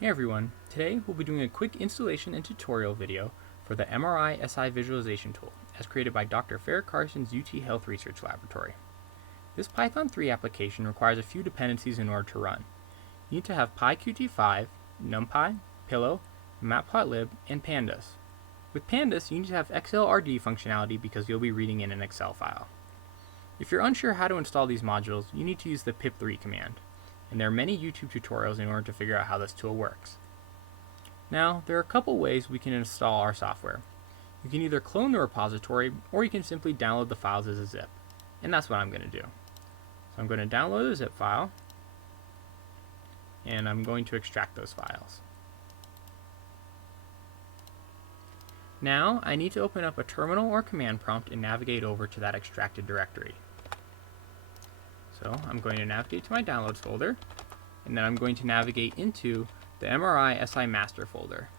Hey everyone, today we'll be doing a quick installation and tutorial video for the MRI-Si visualization tool as created by Dr. Farach-Carson's UT Health Research Laboratory. This Python 3 application requires a few dependencies in order to run. You need to have PyQt5, NumPy, Pillow, Matplotlib, and Pandas. With Pandas, you need to have XLRD functionality because you'll be reading in an Excel file. If you're unsure how to install these modules, you need to use the pip3 command. And there are many YouTube tutorials in order to figure out how this tool works. Now, there are a couple ways we can install our software. You can either clone the repository, or you can simply download the files as a zip. And that's what I'm going to do. So I'm going to download a zip file, and I'm going to extract those files. Now, I need to open up a terminal or command prompt and navigate over to that extracted directory. So I'm going to navigate to my downloads folder, and then I'm going to navigate into the MRI-Si master folder.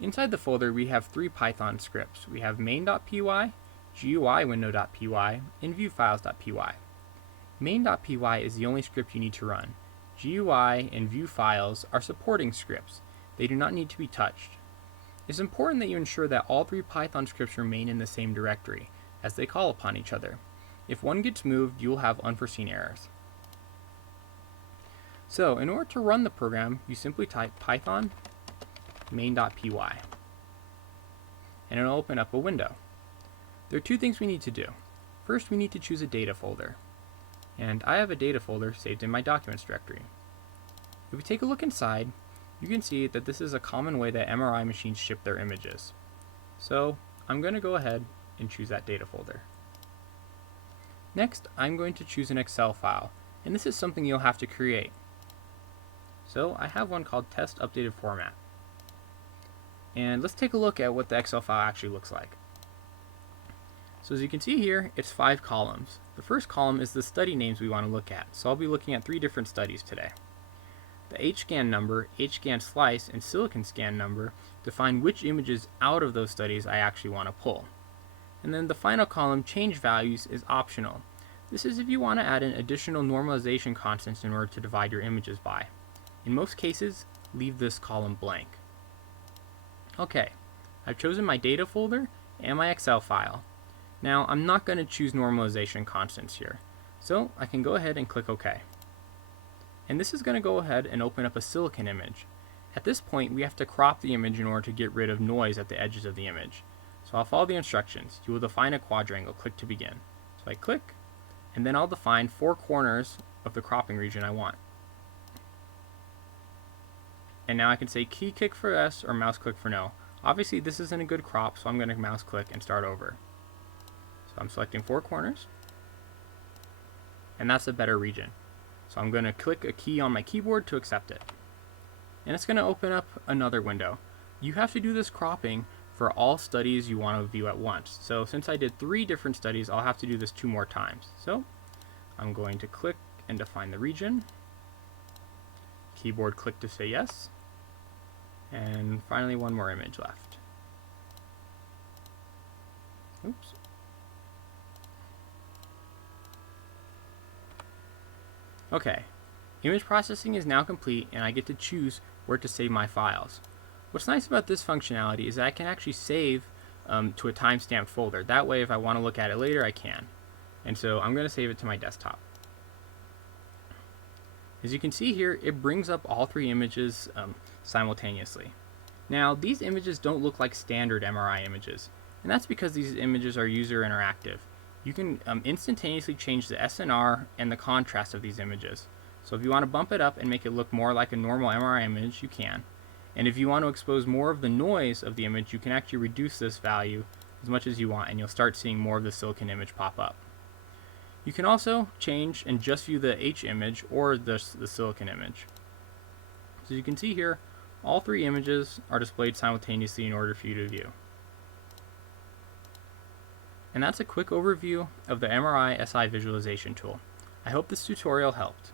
Inside the folder we have three Python scripts. We have main.py, GUI window.py, and viewfiles.py. Main.py is the only script you need to run. GUI and view files are supporting scripts. They do not need to be touched. It's important that you ensure that all three Python scripts remain in the same directory, as they call upon each other. If one gets moved, you will have unforeseen errors. So, in order to run the program, you simply type python main.py, and it'll open up a window. There are two things we need to do. First, we need to choose a data folder, and I have a data folder saved in my documents directory. If we take a look inside, you can see that this is a common way that MRI machines ship their images. So, I'm going to go ahead and choose that data folder. Next, I'm going to choose an Excel file, and this is something you'll have to create. So I have one called test updated format. And let's take a look at what the Excel file actually looks like. So as you can see here, it's 5 columns. The first column is the study names we want to look at, so I'll be looking at 3 different studies today. The HScan number, HScan slice, and silicon scan number define which images out of those studies I actually want to pull. And then the final column, change values, is optional. This is if you want to add in additional normalization constants in order to divide your images by. In most cases, leave this column blank. Okay, I've chosen my data folder and my Excel file. Now, I'm not going to choose normalization constants here, so I can go ahead and click OK. And this is going to go ahead and open up a silicon image. At this point, we have to crop the image in order to get rid of noise at the edges of the image. So I'll follow the instructions. You will define a quadrangle. Click to begin. So I click, and then I'll define 4 corners of the cropping region I want. And now I can say key click for yes or mouse click for no. Obviously this isn't a good crop, so I'm going to mouse click and start over. So I'm selecting 4 corners, and that's a better region. So I'm going to click a key on my keyboard to accept it. And it's going to open up another window. You have to do this cropping for all studies you want to view at once. So since I did 3 different studies, I'll have to do this 2 more times. So I'm going to click and define the region. Keyboard click to say yes. And finally 1 more image left. Oops. Okay, image processing is now complete, and I get to choose where to save my files. What's nice about this functionality is that I can actually save to a timestamp folder. That way, if I want to look at it later, I can. And so I'm going to save it to my desktop. As you can see here, it brings up all 3 images simultaneously. Now, these images don't look like standard MRI images, and that's because these images are user interactive. You can instantaneously change the SNR and the contrast of these images. So if you want to bump it up and make it look more like a normal MRI image, you can. And if you want to expose more of the noise of the image, you can actually reduce this value as much as you want, and you'll start seeing more of the silicon image pop up. You can also change and just view the H image or the silicon image. So you can see here, all 3 images are displayed simultaneously in order for you to view. And that's a quick overview of the MRI-Si visualization tool. I hope this tutorial helped.